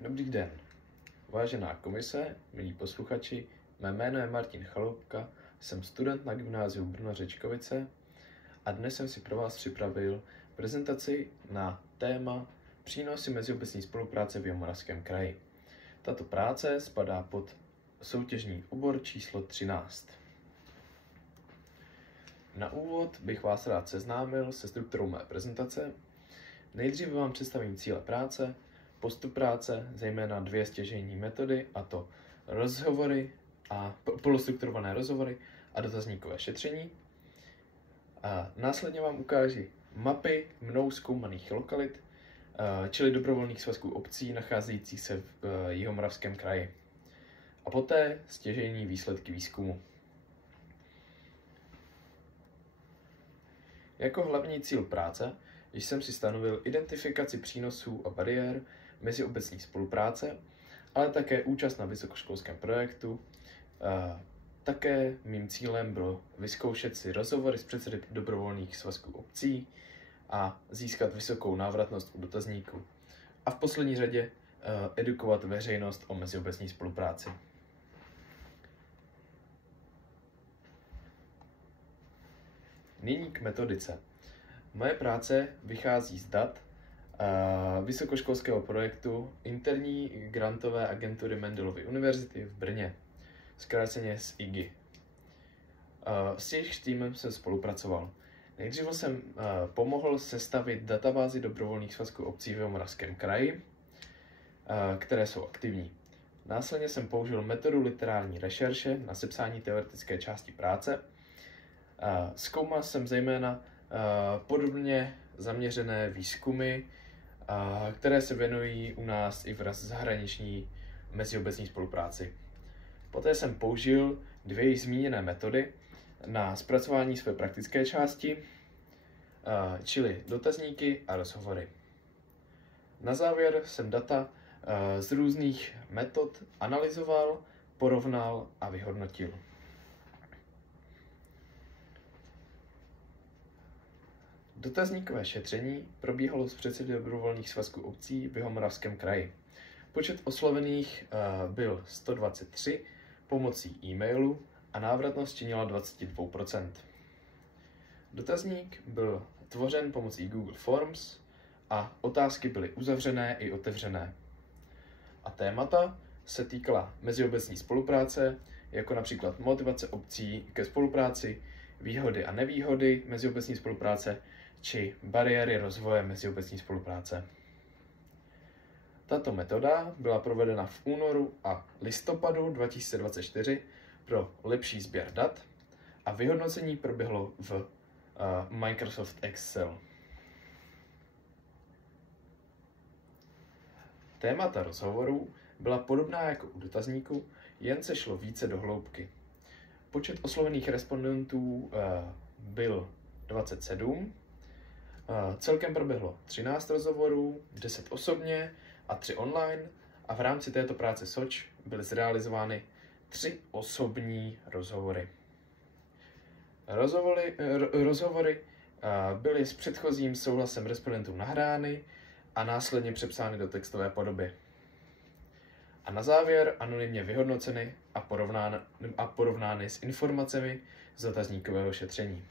Dobrý den, vážená komise, milí posluchači, mé jméno je Martin Chaloupka, jsem student na gymnáziu Brno-Řečkovice a dnes jsem si pro vás připravil prezentaci na téma přínosy meziobecní spolupráce v Jihomoravském kraji. Tato práce spadá pod soutěžní obor číslo 13. Na úvod bych vás rád seznámil se strukturou mé prezentace. Nejdříve vám představím cíle práce, postup práce, zejména dvě stěžejní metody, a to polostrukturované rozhovory a dotazníkové šetření. A následně vám ukážu mapy mnou zkoumaných lokalit, čili dobrovolných svazků obcí nacházejících se v Jihomoravském kraji. A poté stěžejní výsledky výzkumu. Jako hlavní cíl práce jsem si stanovil identifikaci přínosů a bariér meziobecní spolupráce, ale také účast na vysokoškolském projektu. Také mým cílem bylo vyzkoušet si rozhovory s předsedy dobrovolných svazků obcí a získat vysokou návratnost u dotazníků. A v poslední řadě edukovat veřejnost o meziobecní spolupráci. Nyní k metodice. Moje práce vychází z dat vysokoškolského projektu interní grantové agentury Mendelovy univerzity v Brně, zkráceně z IGI. S jejich týmem jsem spolupracoval. Nejdříve jsem pomohl sestavit databázi dobrovolných svazků obcí v Jihomoravském kraji, které jsou aktivní. Následně jsem použil metodu literární rešerše na sepsání teoretické části práce. Zkoumal jsem zejména podobně zaměřené výzkumy, které se věnují u nás i v zahraniční meziobecní spolupráci. Poté jsem použil dvě již zmíněné metody na zpracování své praktické části, čili dotazníky a rozhovory. Na závěr jsem data z různých metod analyzoval, porovnal a vyhodnotil. Dotazníkové šetření probíhalo s předsedy dobrovolných svazků obcí v Jihomoravském kraji. Počet oslovených byl 123 pomocí e-mailu a návratnost činila 22%. Dotazník byl tvořen pomocí Google Forms a otázky byly uzavřené i otevřené. A témata se týkala meziobecní spolupráce, jako například motivace obcí ke spolupráci, výhody a nevýhody meziobecní spolupráce, či bariéry rozvoje meziobecní spolupráce. Tato metoda byla provedena v únoru a listopadu 2024 pro lepší sběr dat a vyhodnocení proběhlo v Microsoft Excel. Témata rozhovorů byla podobná jako u dotazníku, jen se šlo více do hloubky. Počet oslovených respondentů byl 27. Celkem proběhlo 13 rozhovorů, 10 osobně a 3 online, a v rámci této práce SOČ byly zrealizovány 3 osobní rozhovory. Rozhovory byly s předchozím souhlasem respondentů nahrány a následně přepsány do textové podoby. A na závěr anonymně vyhodnoceny a porovnány s informacemi z dotazníkového šetření.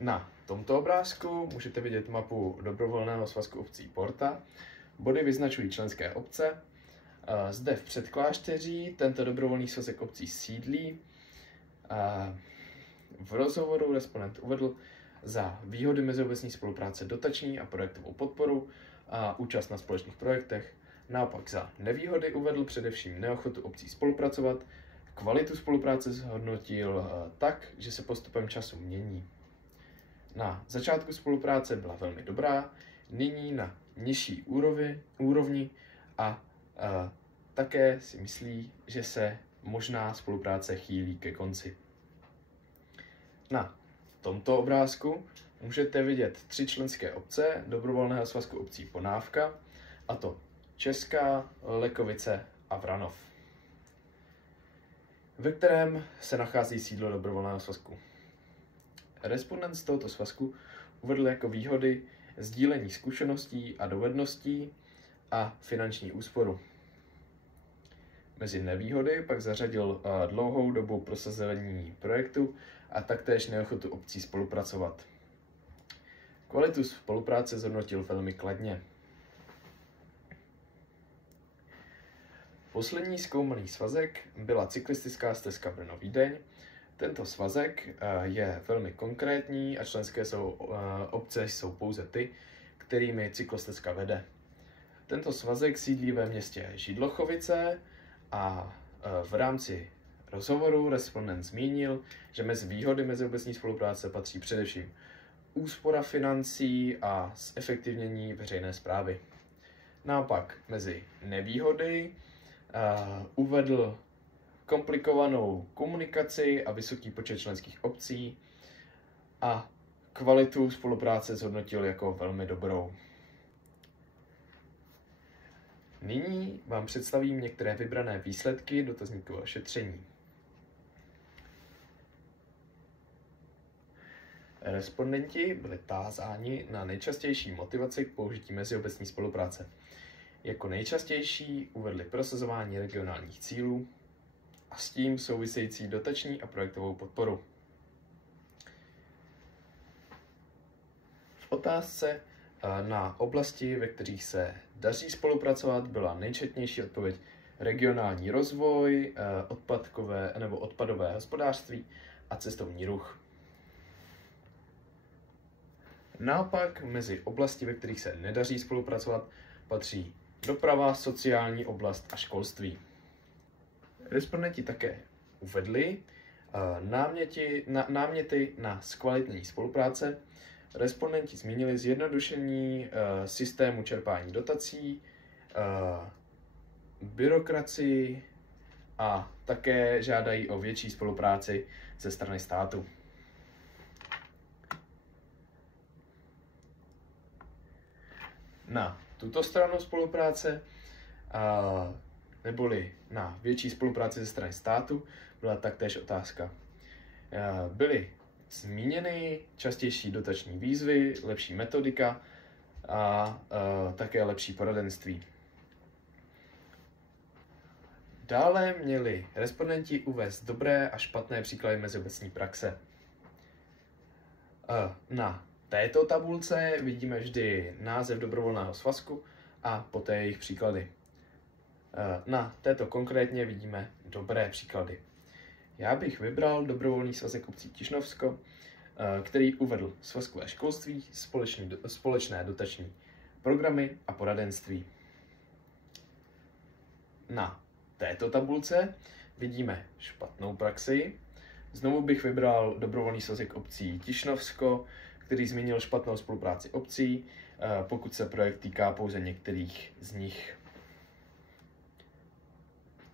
Na tomto obrázku můžete vidět mapu dobrovolného svazku obcí Porta. Body vyznačují členské obce. Zde v Předklášteří tento dobrovolný svazek obcí sídlí. V rozhovoru respondent uvedl za výhody meziobecní spolupráce dotační a projektovou podporu a účast na společných projektech. Naopak za nevýhody uvedl především neochotu obcí spolupracovat. Kvalitu spolupráce zhodnotil tak, že se postupem času mění. Na začátku spolupráce byla velmi dobrá, nyní na nižší úrovni a také si myslí, že se možná spolupráce chýlí ke konci. Na tomto obrázku můžete vidět 3 členské obce dobrovolného svazku obcí Ponávka, a to Česká, Lekovice a Vranov, ve kterém se nachází sídlo dobrovolného svazku. Respondent z tohoto svazku uvedl jako výhody sdílení zkušeností a dovedností a finanční úsporu. Mezi nevýhody pak zařadil dlouhou dobu prosazení projektu a taktéž neochotu obcí spolupracovat. Kvalitu spolupráce zhodnotil velmi kladně. Poslední zkoumaný svazek byla cyklistická stezka Brno-Vídeň. Tento svazek je velmi konkrétní a členské obce jsou pouze ty, kterými cyklostezka vede. Tento svazek sídlí ve městě Židlochovice a v rámci rozhovoru respondent zmínil, že mezi výhody meziobecní spolupráce patří především úspora financí a zefektivnění veřejné správy. Naopak mezi nevýhody uvedl komplikovanou komunikaci a vysoký počet členských obcí a kvalitu spolupráce zhodnotil jako velmi dobrou. Nyní vám představím některé vybrané výsledky dotazníkového šetření. Respondenti byli tázáni na nejčastější motivaci k použití meziobecní spolupráce. Jako nejčastější uvedli prosazování regionálních cílů a s tím související dotační a projektovou podporu. V otázce na oblasti, ve kterých se daří spolupracovat, byla nejčetnější odpověď regionální rozvoj, odpadové hospodářství a cestovní ruch. Naopak mezi oblasti, ve kterých se nedaří spolupracovat, patří doprava, sociální oblast a školství. Respondenti také uvedli náměty na zkvalitnění spolupráce. Respondenti zmínili zjednodušení systému čerpání dotací, byrokracii a také žádají o větší spolupráci ze strany státu. Na tuto stranu spolupráce, neboli na větší spolupráci ze strany státu, byla taktéž otázka. Byly zmíněny častější dotační výzvy, lepší metodika a také lepší poradenství. Dále měli respondenti uvést dobré a špatné příklady meziobecní praxe. Na této tabulce vidíme vždy název dobrovolného svazku a poté jejich příklady. Na této konkrétně vidíme dobré příklady. Já bych vybral dobrovolný svazek obcí Tišnovsko, který uvedl svazkové školství, společné dotační programy a poradenství. Na této tabulce vidíme špatnou praxi. Znovu bych vybral dobrovolný svazek obcí Tišnovsko, který zmínil špatnou spolupráci obcí, pokud se projekt týká pouze některých z nich.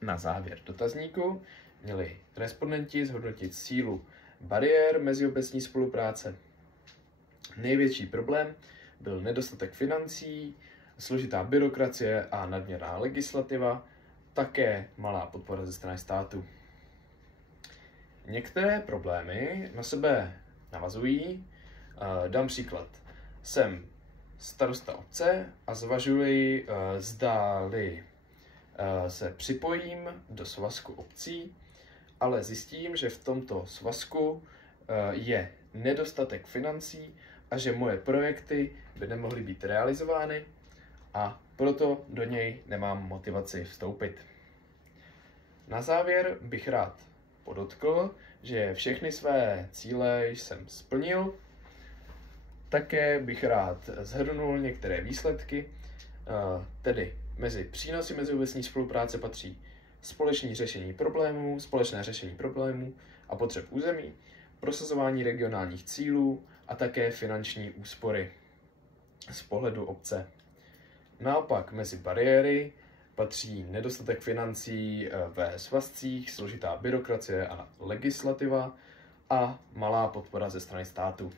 Na závěr dotazníku měli respondenti zhodnotit sílu bariér meziobecní spolupráce. Největší problém byl nedostatek financí, složitá byrokracie a nadměrná legislativa, také malá podpora ze strany státu. Některé problémy na sebe navazují. Dám příklad. Jsem starosta obce a zvažuji, zdali se připojím do svazku obcí, ale zjistím, že v tomto svazku je nedostatek financí a že moje projekty by nemohly být realizovány a proto do něj nemám motivaci vstoupit. Na závěr bych rád podotkl, že všechny své cíle jsem splnil. Také bych rád shrnul některé výsledky, tedy mezi přínosy meziobecní spolupráce patří společné řešení problémů a potřeb území, prosazování regionálních cílů a také finanční úspory z pohledu obce. Naopak mezi bariéry patří nedostatek financí ve svazcích, složitá byrokracie a legislativa a malá podpora ze strany státu.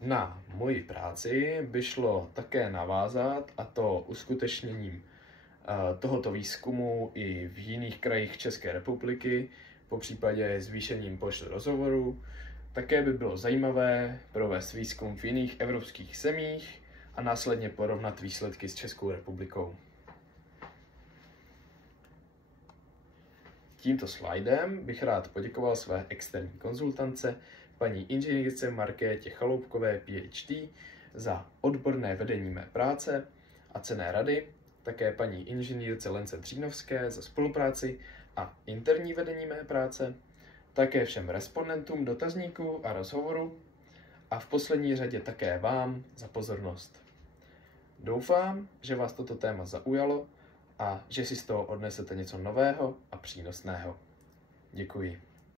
Na moji práci by šlo také navázat, a to uskutečněním tohoto výzkumu i v jiných krajích České republiky, popřípadě zvýšením počtu rozhovorů, Také by bylo zajímavé provést výzkum v jiných evropských zemích a následně porovnat výsledky s Českou republikou. Tímto slajdem bych rád poděkoval své externí konzultance, paní inženýrce Markétě Chaloupkové, PhD, za odborné vedení mé práce a cenné rady, také paní inženýrce Lence Dřínovské za spolupráci a interní vedení mé práce, také všem respondentům dotazníků a rozhovoru a v poslední řadě také vám za pozornost. Doufám, že vás toto téma zaujalo a že si z toho odnesete něco nového a přínosného. Děkuji.